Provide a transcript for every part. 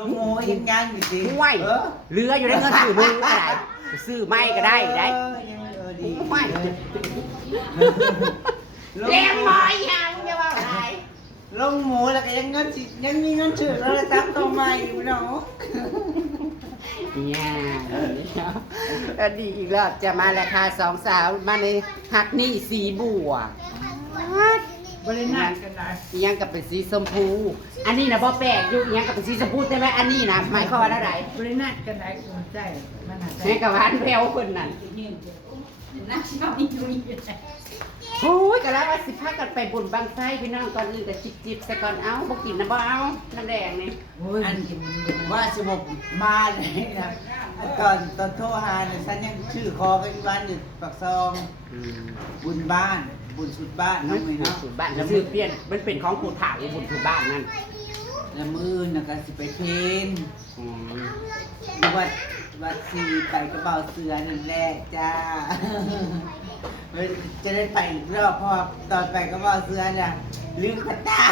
ลงโง่ยังยังอยู่สิ ห่วยเรืออยู่ได้เงินซื้อมือก็ได้ซื้อไม่ก็ได้ได้ไม่ แรงมอยฮะมึงจะว่าอะไร ลงหมูแล้วก็ยังเงินสิยังมีเงินชื่อแล้วซับตัวใหม่อยู่เนาะ เนี่ยก็ดีอีกแล้วจะมาราคาสองสาวมาในหักนี่สีบัว บริณากันได้ ยังกับเป็นสีชมพู อันนี้นะบ่แปลกอยู่ยังกับเป็นสีชมพูแต่ว่าอันนี้นะหมายความว่าอะไร บริณากันได้สนใจมันหา แม่กับหานแววคนนั้น นักชอบมีดุย โอ้ยก็แล้วว่าสิพากันไปบุญบางไส้พี่น้องก่อนอื่นก็จิบๆซะก่อนเอาบ่กินนะบ่เอาน้ำแดงนี่ อันว่าสมบมาเลยนะตอนโทรหาเนี่ยฉันยังชื่อคอกันบ้านอยู่ปากซองบุญบ้านบุญสุดบ้านน้องไม่ บุญ เนาะ สุดบ้านซื้อเปลี่ยนมันเป็นของผู้ถ่ายบุญสุดบ้านนั่น แล้วมือนะก็สิไปเพน อืม วัดสีไปกระเป๋าเสือนั่นแหละจ้าจะได้ไปอีกรอบเพราะตอนไปกระเป๋าเสือเนี่ยลืมกระตา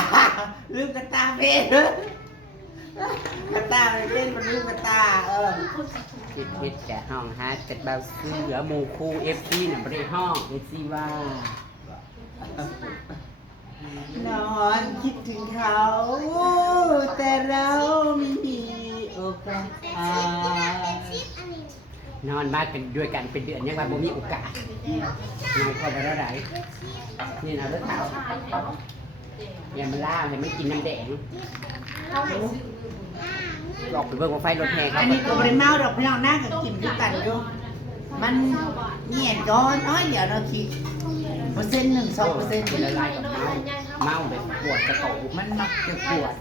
เพนกระตาเพนมันลืมกระตาคิดแกห้องฮะเป็ดเบาเสือหมู่คู่ FC น่ะบ่ได้ห้อง FC ว่าน อนคิดถึงเขา แต่เราไม่มีโอกาส นอนมากันด้วยกันเป็นเดือนยังว่าบ่มีโอกาสนอนเข้าไปแล้วไหนนี่นะรถเท้าอย่ามาล่าอย่าไม่กินน้ำแดงหลอกไปเบิ่งว่าไฟรถแห่เขา อันนี้ก็บริเมาดอกพี่น้องหน้ากับกินด้วยกันอยู่มันเงียบก้อนเดี๋ยวเราคิด1% 2% เป็นละลายกับเมาแบบปวดกระโตก มันมักจะปวด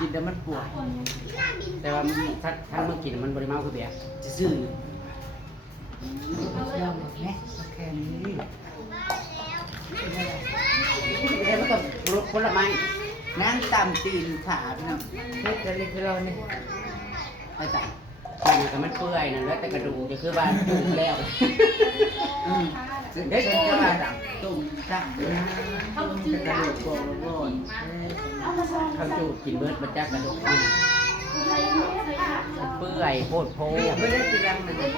กินแล้วมันปวด แต่ว่าถ้าเมื่อกินมันบริเมาคือเบียร์ จะซื่อเยี่ยมแม่แค่นี้ ไม่ได้มันก็รสผลไม้ นั่งตำตีนขาพี่น้องเฮ็ดอะไรคือเราเนี่ยไอ้ต่าง มันก็มันเปื่อยนั่นแหละแต่กระดูกจะคือว่าดูแล้ว เด็กจะมาตุ่มจักเป็นกระดูกโบน เขาจูดกินเบิร์ดมันจะกระดูกมันเปื่อยโคตรโพ ไม่ได้กินยังเลย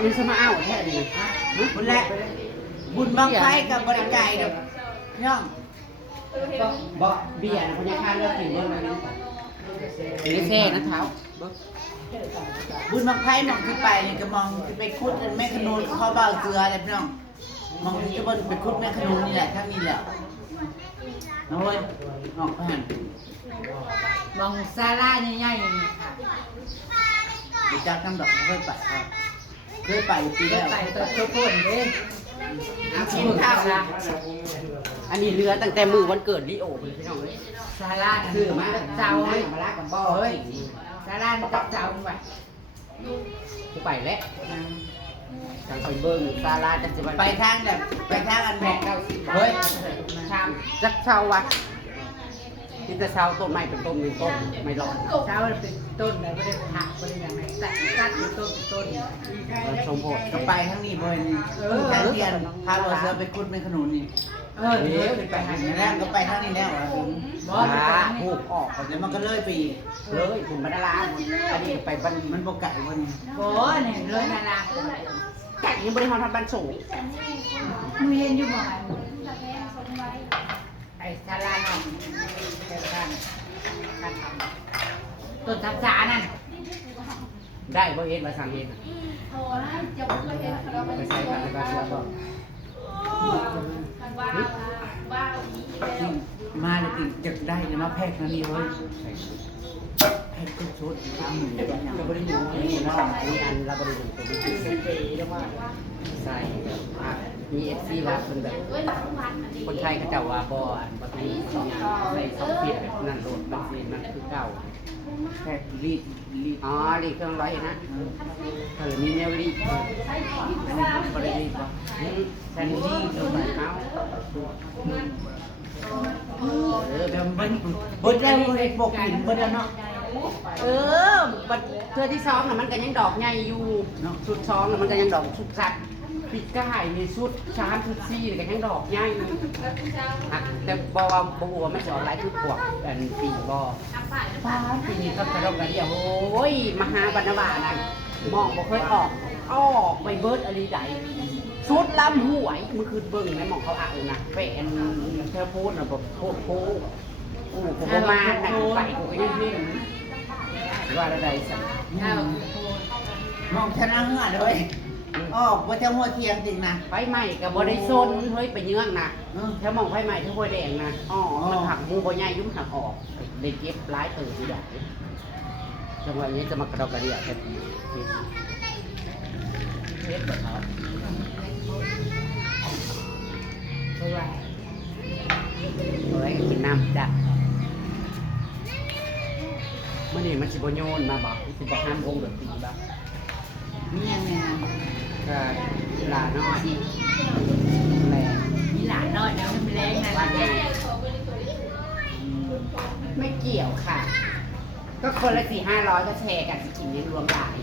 มันสมาเอาแค่นี้ บุญแหละบุญบางไฟกับบริไก่ดอกย่อง บ่เบียร์นะพญาคาเลือกกินเบิร์ดมันนี่แค่นะเท้า บุญบางไฟมองที่ไปนี่ก็มองที่ไปคุดแม่ขนุนเขาเบาเกลืออะไรพี่น้องมองที่จะบนไปคุดแม่ขนุนนี่แหละทั้งนี้แหละน้อยออกผ่าน มองซาร่าใหญ่ๆค่ะ ไปจักน้ำดอกเคยไปครับเคยไปปีแล้ว ใส่ตัวทุกคนเด้ ชิมข้าวนะอันนี้เรือตั้งแต่มือวันเกิดลิโอเลยพี่น้องเลย ซาร่า คือมา เจ้า เฮ้ เฮ้ ย ย มาลากับบ่อ เฮ้ เฮ้ ย ย ซาร่ากับเจ้าไป กูไปแล้วทางคอยเบิ้งซาลาจักสิวัน ไปทางแบบไปทางอัน แป แม่ ดเก้าสิบ เฮ้ย ชามจักเชาวัดนี่จะเชาต้นไม้เป็นต้นเป็นต้นไม่ร้อน เจ้าเป็นต้นเลยไม่ได้หักไม่ได้อย่างไรตัดเป็นต้น ชมโพด ก็ไปทั้งนี้บนทางเทียนพาเราเสือไปคุดแม่ขนุนนี่ เดี๋ยว ไปทางนี้แล้วก็ไปทางนี้แล้ว ผูกออก เดี๋ยวมันก็เลื่อยไปอีก เลยผมบรรลาอันนี้ไปบัน มันบกไก่วันนี้ โอ้เนี่ยเลยนารา ไก่ยังบริหารทำบันสูง มึงเห็นอยู่บ่ไอ้ซาร่าเนาะต้นทับษานั่น ได้บ่เห็นมาสั่งเห็น โอ้ยจะไม่เคยเห็นเรา ไปใส่กันในบ้านเราบ่ ว่าอีก มาเลยติดจะได้จะมาแพกนั่นนี่เว้ยแพกก็ชุดข้างหนึ่ง เราบริหารนี่เนาะนี่อันเราบริหารตัวนี้ใส่มีเอฟซีว่าเป็นแบบ ด้วยหลังพันอันนี้ คนไทยเขาเจ้าว่าบ่อันบ่มีสัญญาณใส่สองฟีดแบบนั่นโหลดมันสิมันคือเก่า แพกรีด อ๋อรีเครื่องร้อยนะมีแนวรีอันนี้บริรีป่ะแซนดี้ลงไปเอาแบบมันบดแล้วเลยปกหินบดแล้วเนาะ บัดเธอที่ซ้อมน่ะมันก็ยังดอกใหญ่อยู่ชุดซ้อมน่ะมันก็ยังดอกชุดสัก ปีกไก่ในชุด3ชุด4นี่ก็ยังดอกใหญ่แต่บ่ว่าบ่ฮู้ว่ามันสิออกหลายคือพวกอันปีบ่ ทำฝ่าย ฟ้าปีนี้ก็กระดกกระเดียวโอ้ยมหาบรรณบานั่นมองบ่เคยออกไปเบิดอะไรใดชุดลำหวยเมื่อคืนเบิ่งในหมองเขาอ่านนะเป็นเธอพูดน่ะแบบโคกูบ่มาน่ะกูไปกูก็ยังเห็นว่าอะไรสั่น ถ้าม องชนะเหือเลยออกว่าจะหัวเทียงจริงนะ ไฟไหม้ก็บ่ได้ซนเฮ้ยไปเยื้องนะแถวหมองไฟไหม้ทั้งห้วยแดงนะมันหักหมูบ่ใหญ่ยุ่มหักออกได้เก็บหลายเติบอยู่ดอกจังหวะนี้จะมากระดกกระเดียแค่เฮ็ดบ่ครับ เพราะว่า เฮ้ยกินน้ำจ้ะมื่อนี้มันสิบโยนมาบอกสิบห้ามองค์ดนตรีบ้าง มียังไงนะ ก็หลาน้อยแรง มีหลานน้อยนะมันแรงนะ วันนี้ไม่เกี่ยวค่ะ ก็คนละ400-500ก็แชร์กันกินเลี้ยงรวมหลาย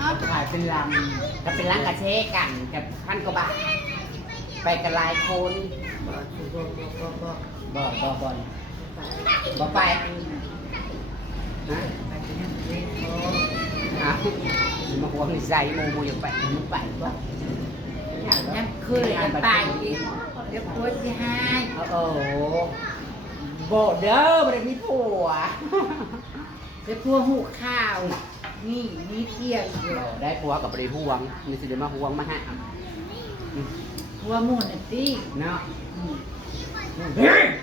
อ้าวขายเป็นลำก็เป็นร้านกระเชกันกับ1,000 กว่าบาทไปกันหลายคนบ่ไปนะ อ้าวมาหัวมีใจโมยังไปมึงไปวะ นั่นเคยไปอีกเดี๋ยวพูดสิให้ โอ้โหโบเด้อไม่ได้มีผัว เดี๋ยวพูดหูข้าว นี่นี่เที่ยงอยู่ ได้ผัวกับไม่ได้ห่วงมีสิเดมาห่วงมาฮะ หัวหมูนน่ะติ เนาะ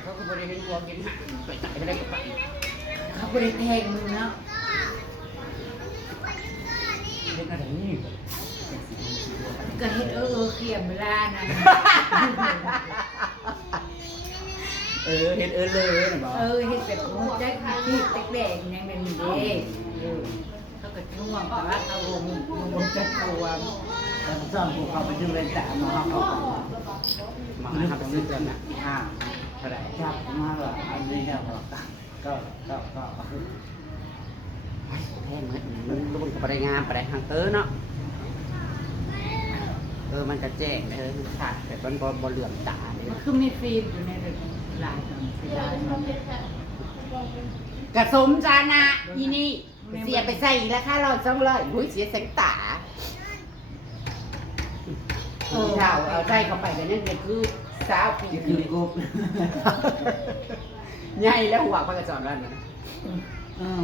เขาก็ไม่ได้เป็นห่วงกินฮะไปไหนก็ได้ก็ไป เขาบ่ได้แทงมึงเนาะ เล่นอะไรนี่ ก็เฮ็ดเขียมเวลานั้น เห็นเลยนะบอก เฮ็ดแบบมุกได้ที่แตกๆยังเป็นเด้เขาก็ช่วงแต่ว่าเขาวงจะตัว แล้วซ่อมพวกเขาไปดูเรนแต่มาเขา มาทำเป็นซื้อกันนะ อ่า เท่าไหร่ จับมาเหรออันนี้เนี่ยเหรอก็ แท้เหมือนมันรู้มันก็ไปงานไปทางเตอเนาะมันกระแจ้งมันขาดแต่มันบ่เหลื่อมตาเนี่ย มันคือมีฟิล์มอยู่ในลายของสีลายมัน กระสมจานะอีนี่เสียไปใส่อีกแล้วค่ะเราต้องเลยหุ้ยเสียแสงตาเท่าเอาใจเข้าไปกันนั่นเนี่ยคือสาวปี ที่ คื คือ อกุ๊บ ใหญ่แล้วหัวพระกระจอนแล้วนะ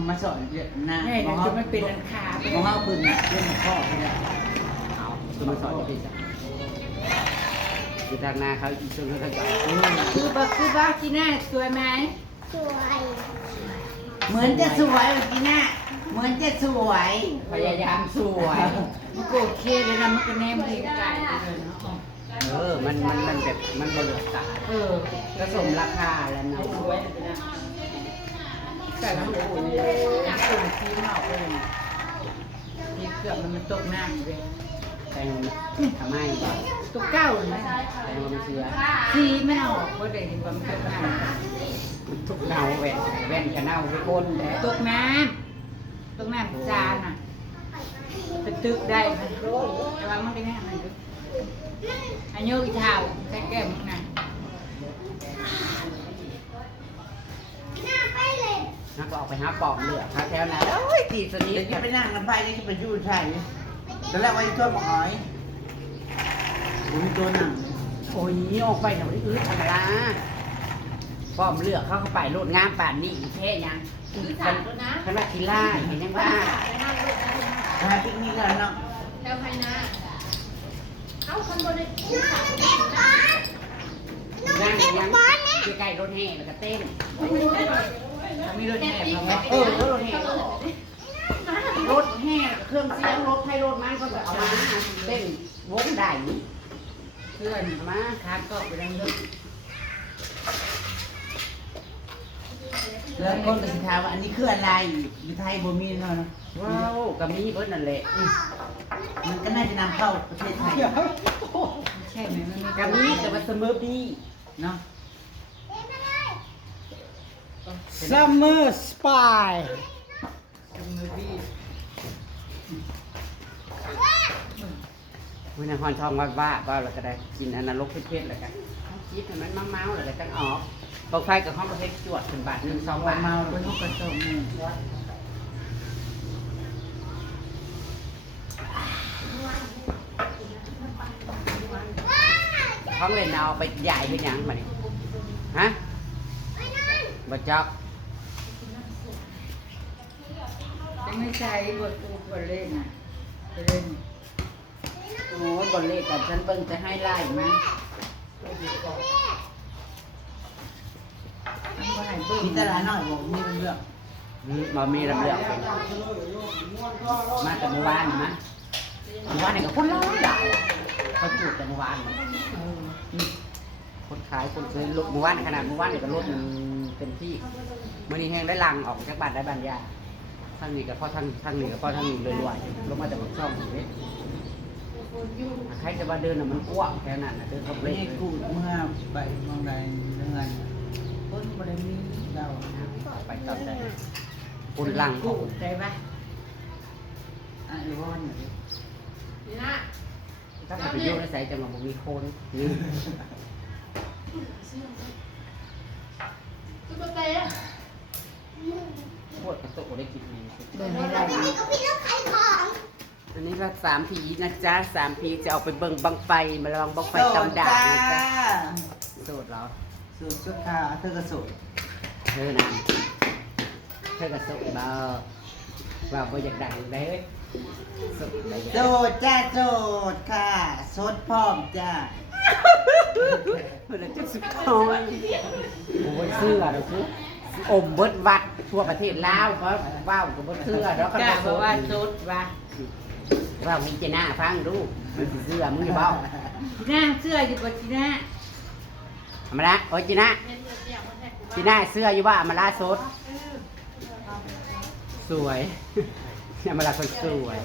มาสอนเยอะนะ นี่เดี๋ยวจะไม่เป็นอันคา มองเขาปืนเนี่ยเรื่องข้อเนี่ย เอาคือมาสอนพี่จ้ะคือทางนาเขาอีช่วงเขาจะ คือบ้าจีน่าสวยไหม เหมือนจะสวยแบบนี้นะเหมือนจะสวย พยายามสวย มันก็โอเคเลยนะมันก็แนมเพลงไก่เลยเนาะ มันแบบมันบ่เหลื่อมตา ก็สมราคาแล้วนะ สวยเลยนะแต่ละคนอย่างกลุ่มทีมออกเลยทีเกือบมันตกหน้าเลย แต่ทำไมบ่ ตกเก้าเลยนะ แต่มันเชื่อ ทีไม่ออกก็ได้เห็นว่ามันตกน้ ทุกเนาแว่นกับเนาทุกคนแหละ ำตกน้ำจานอ่ะเป็นตึกได้มันแต่ว่ามันได้แค่ไหนอายุอีเท่าแค่แก้มนะ นักก็ออกไปหาปอบเหลือพาแถวนั้นโอ้ยตีสนิ เดี๋ ท ยวจะไปนั่งน้ำไฟนี่จะไปยู่ใช่ตอนแรกว่าจะช่วยหมอหอยมีตัวหนัง โอ้ยออกไปหน่อยอื้อธรรมดาปอบเหลือเข้าไปโลดงามป่านนี้แค่ยัง คือถามแล้วนะ ขนาดกีฬาเห็นยังว่า หาปิกนิกกันเนาะ แล้วใครนะเอาคนบนในคู่ถาม นั่งยังใกล้ๆรถแห่แล้วก็เต้น มีรถแห่มาไหม รถแห่รถแห่เครื่องเสียงรถให้รถมันก็เอามาเต้นวงได้ เพื่อน เอามา คาก็ไปดังเลิก แล้วคนก็สิถามว่าอันนี้คืออะไรอยู่ไทยบ่มีเนาะ ว้าวก็มีเบิดนั่นแหละ มันก็น่าจะนำเข้าประเทศไทย ใช่ไหมมันมี ก็มีแต่ว่าเสมอดี เนาะ Summer Spy มือพี่ ม คุณนายพรทองว่าก็เราก็ได้กินอันนรกเผ็ดๆแล้วกันคิดให้มันเมาๆแล้วก็จังออกบังไฟกับห้องประเทศจวดถึงบาท1 2 บาท เมาเป็นลูกกระจกนี่ ห้องเล่นเอาไปใหญ่เป็นหยังมาดิฮะบัจจอก จะไม่ใช่บทตูบทเล่นน่ะไปเล่น โอ้ยบอลเล็กกับฉันเพิ่งจะให้ไล่มั้ย มันก็ให้เบิ่ง มีตลาดหน่อยบอกมีเรื่อง มามีระเบียบเป็นมาแต่เมื่อวานนะเมื่อวานนี่ก็คนร้ายหลายเขาจูดแต่เมื่อวานนี่คนขายคนซื้อรถเมื่อวานขนาดเมื่อวานนี่ก็รถมันเป็นที่มื่อนี้แห้งได้ลังออกจากบ้านได้บ้านยาทางนี้กับพ่อทางนี้กับพ่อทางนี้เลยรวยลงมาจากบนช่องนี้ใครจะมาเดินน่ะมันกว้างแค่นั้นนะเดินเขาเป ไม่ ล่ ให้กูดเมื่อไปมองใดเรื่องอะไรต้นบริมีเดา ไปต่อใจปุ่นลัง กู้ได้ปะ อ่ะอีวอนเนี่ย นี่นะ ถ้าไปโยกในสายจังหวะมันมีโคนนี่ ตุ๊กตา โคตรกระตุกได้กินนี่ เบิ่งไม่ได้ อันนี้ก็3 ผีนะจ๊ะ3 ผีจะเอาไปเบิ่งบังไฟมาลองบังไฟตำดาบนะจ๊ะโสดเหรอ สูตรสุดค่ะเธอก็สูตร เธอนะเธอก็โสดบ่ว่าบ่อยากดังได้เอ้ยโสดได้ โสดจ้าโสดค่ะโสดพร้อมจ้า เพื่อนจะสุดคอยโอ้ยเสื้อเด้อคืออมเบิดวัดทั่วประเทศลาวเขาว้าวกับเบิดเสื้อแล้วก็ จ้า ได้ บ โส อก ด ว่าสุดว่ะ ว่ามึงจะหน้าฟังดูมันสิเสื้อมึงอย่าเบ้า จีน่าเสื้ออยู่บนจีน่า เอามาละโอ้ยจีน่าจีน่าเสื้ออยู่ว่ามาลาสดสวยเนี่ยมาลาคนสวย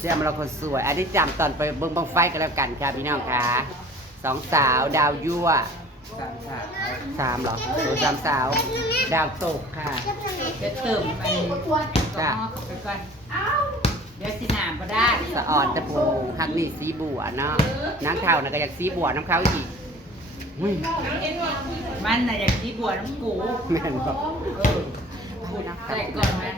เนี่ยมาลาคนสวยอันนี้จำตอนไปเบิ่งบังไฟกันแล้วกันค่ะพี่น้องค่ะ2 สาวดาวยั่ว3เหรอ3 สาวดาวตกค่ะ จะเติมไปก็เข้าไปก่อนเดี๋ยวสิหนามก็ได้ สะอ่อนตะปูฮักนี่สีบัวเนาะนางเท่าน่ะก็อยากสีบัวน้ำเขาอีกอุ้ย มันน่ะอยากที่บัวน้ำกู แม่นบอก เออใส่ก่อนมัน